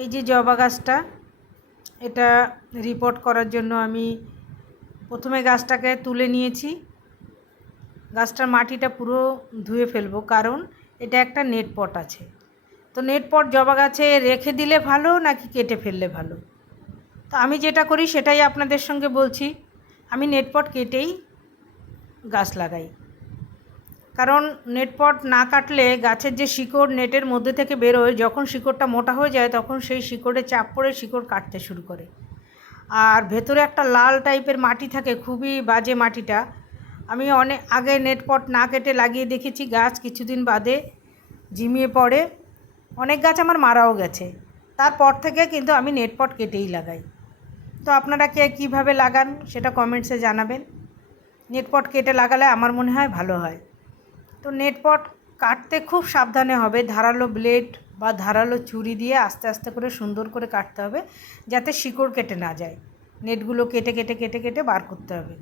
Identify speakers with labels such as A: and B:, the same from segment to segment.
A: এই যে জবা গাছটা, এটা রিপোর্ট করার জন্য আমি প্রথমে গাছটাকে তুলে নিয়েছি। গাছটার মাটিটা পুরো ধুয়ে ফেলব, কারণ এটা একটা নেট পট আছে। তো নেট পট জবা গাছে রেখে দিলে ভালো, নাকি কেটে ফেললে ভালো? তো আমি যেটা করি সেটাই আপনাদের সঙ্গে বলছি। আমি নেট পট কেটেই গাছ লাগাই। কারণ নেটপট না কাটলে গাছের যে শিকড় নেটের মধ্যে থেকে বেরোয়, যখন শিকড়টা মোটা হয়ে যায়, তখন সেই শিকড়ে চাপ পড়ে শিকড় কাটতে শুরু করে। আর ভেতরে একটা লাল টাইপের মাটি থাকে, খুবই বাজে মাটিটা। আমি অনেক আগে নেটপট না কেটে লাগিয়ে দেখেছি, গাছ কিছুদিন বাদে ঝিমিয়ে পড়ে। অনেক গাছ আমার মারাও গেছে। তারপর থেকে কিন্তু আমি নেটপট কেটেই লাগাই। তো আপনারা কে কীভাবে লাগান, সেটা কমেন্টসে জানাবেন। নেটপট কেটে লাগালে আমার মনে হয় ভালো হয়। তো নেটপট কাটতে খুব সাবধানে হবে, ধারালো ব্লেড বা ধারালো চুরি দিয়ে আস্তে আস্তে করে সুন্দর করে কাটতে হবে, যাতে শিকড় কেটে না যায়। নেটগুলো কেটে কেটে কেটে কেটে বার করতে হবে।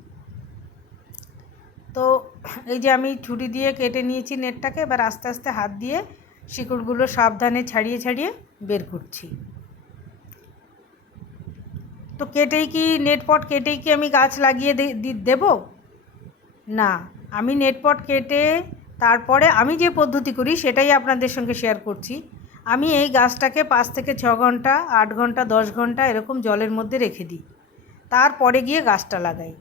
A: তো এই যে আমি ছুরি দিয়ে কেটে নিয়েছি নেটটাকে, এবার আস্তে আস্তে হাত দিয়ে শিকড়গুলো সাবধানে ছাড়িয়ে ছাড়িয়ে বের করছি। তো কেটেই কি নেটপট, কেটেই কি আমি গাছ লাগিয়ে দেব? না, আমি নেটপট কেটে তারপরে আমি যে পদ্ধতি করি সেটাই আপনাদের সঙ্গে শেয়ার করছি। আমি এই গাছটাকে পাঁচ থেকে ছ ঘণ্টা, আট ঘণ্টা, দশ ঘণ্টা এরকম জলের মধ্যে রেখে দিই। তারপরে গিয়ে গাছটা লাগাই।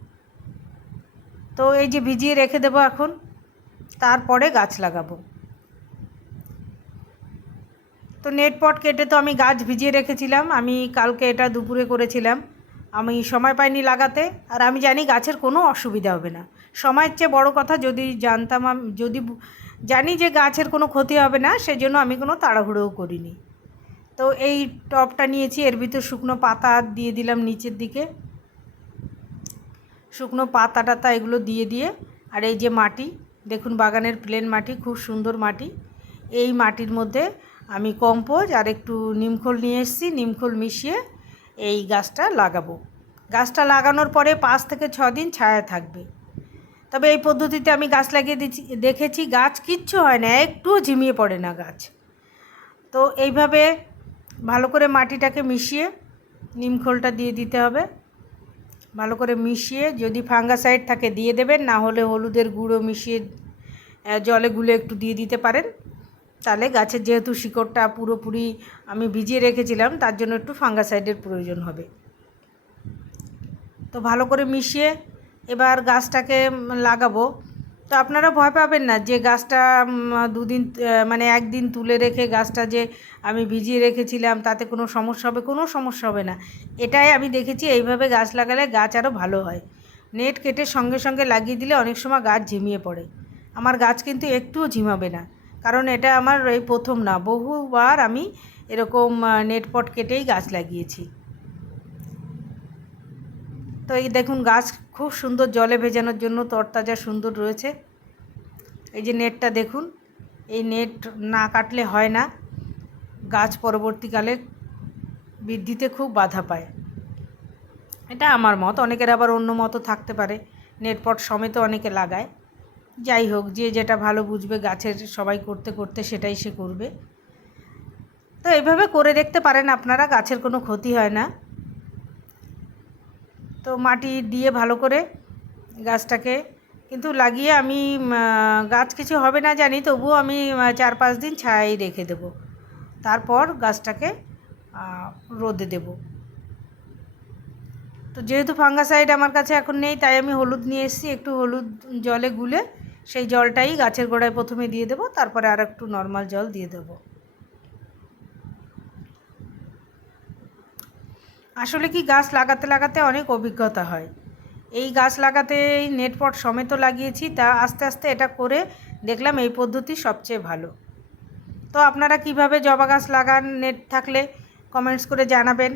A: তো এই যে ভিজিয়ে রেখে দেবো এখন, তারপরে গাছ লাগাবো। তো নেট পট কেটে তো আমি গাছ ভিজিয়ে রেখেছিলাম, আমি কালকে এটা দুপুরে করেছিলাম। আমি সময় পাইনি লাগাতে, আর আমি জানি গাছের কোনো অসুবিধা হবে না। সময়ের চেয়ে বড় কথা যদি জানতাম যদি জানি যে গাছের কোনো ক্ষতি হবে না, সেজন্য আমি কোনো তাড়াহুড়োও করিনি। তো এই টপটা নিয়েছি, এর ভিতর শুকনো পাতা দিয়ে দিলাম নিচের দিকে। শুকনো পাতা টাতা এগুলো দিয়ে দিয়ে, আর এই যে মাটি, দেখুন বাগানের প্লেন মাটি, খুব সুন্দর মাটি। এই মাটির মধ্যে আমি কম্পোজ আর একটু নিমখোল নিয়ে এসেছি, নিমখোল মিশিয়ে এই গাছটা লাগাবো। গাছটা লাগানোর পরে পাঁচ থেকে ছ দিন ছায়া থাকবে। তবে এই পদ্ধতিতে আমি গাছ লাগিয়ে দিচ্ছি দেখেছি গাছ কিচ্ছু হয় না, একটুও ঝিমিয়ে পড়ে না গাছ। তো এইভাবে ভালো করে মাটিটাকে মিশিয়ে নিমখোলটা দিয়ে দিতে হবে। ভালো করে মিশিয়ে যদি ফাঙ্গাসাইড থাকে দিয়ে দেবেন, না হলে হলুদের গুঁড়ো মিশিয়ে জলে গুলে একটু দিয়ে দিতে পারেন। তাহলে গাছের যেহেতু শিকড়টা পুরোপুরি আমি ভিজিয়ে রেখেছিলাম, তার জন্য একটু ফাঙ্গাসাইডের প্রয়োজন হবে। তো ভালো করে মিশিয়ে এবার গাছটাকে লাগাবো। তো আপনারা ভয় পাবেন না যে গাছটা দুদিন মানে একদিন তুলে রেখে গাছটা যে আমি ভিজিয়ে রেখেছিলাম, তাতে কোনো সমস্যা হবে? কোনো সমস্যা হবে না। এটাই আমি দেখেছি, এইভাবে গাছ লাগালে গাছ আরও ভালো হয়। নেট কেটে সঙ্গে সঙ্গে লাগিয়ে দিলে অনেক সময় গাছ ঝিমিয়ে পড়ে। আমার গাছ কিন্তু একটুও ঝিমাবে না। কারণ এটা আমার এই প্রথম না, বহুবার আমি এরকম নেট পট কেটেই গাছ লাগিয়েছি। তো এই দেখুন গাছ খুব সুন্দর জলে ভেজানোর জন্য তরতাজা সুন্দর রয়েছে। এই যে নেটটা দেখুন, এই নেট না কাটলে হয় না। গাছ পরবর্তীকালে বৃদ্ধিতে খুব বাধা পায়। এটা আমার মত, অনেকের আবার অন্য মতো থাকতে পারে। নেটপট সমেত অনেকে লাগায়। যাই হোক, যে যেটা ভালো বুঝবে গাছের সবাই করতে করতে সেটাই সে করবে। তো এইভাবে করে দেখতে পারেন আপনারা, গাছের কোনো ক্ষতি হয় না। তো মাটি দিয়ে ভালো করে গাছটাকে। কিন্তু লাগিয়ে আমি গাছ কিছু হবে না জানি, তবুও আমি চার পাঁচ দিন ছায়াই রেখে দেব। তারপর গাছটাকে রোদে দেব। তো যেহেতু ফাঙ্গাসাইড আমার কাছে এখন নেই, তাই আমি হলুদ নিয়ে এসেছি। একটু হলুদ জলে গুলে সেই জলটাই গাছের গোড়ায় প্রথমে দিয়ে দেবো, তারপরে আর একটু নর্মাল জল দিয়ে দেবো। আসলে কি গাছ লাগাতে লাগাতে অনেক অভিজ্ঞতা হয়। এই গাছ লাগাতে এই নেটপট সমেত লাগিয়েছি, তা আস্তে আস্তে এটা করে দেখলাম এই পদ্ধতি সবচেয়ে ভালো। তো আপনারা কীভাবে জবা গাছ লাগান, নেট থাকলে কমেন্টস করে জানাবেন।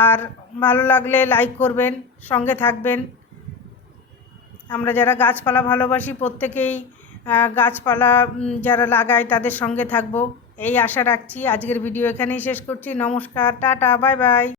A: আর ভালো লাগলে লাইক করবেন, সঙ্গে থাকবেন। আমরা যারা গাছপালা ভালোবাসি প্রত্যেকেই গাছপালা যারা লাগায় তাদের সঙ্গে থাকব। এই আশা রাখছি। আজকের ভিডিও এখানেই শেষ করছি। নমস্কার, টাটা, বাই বাই।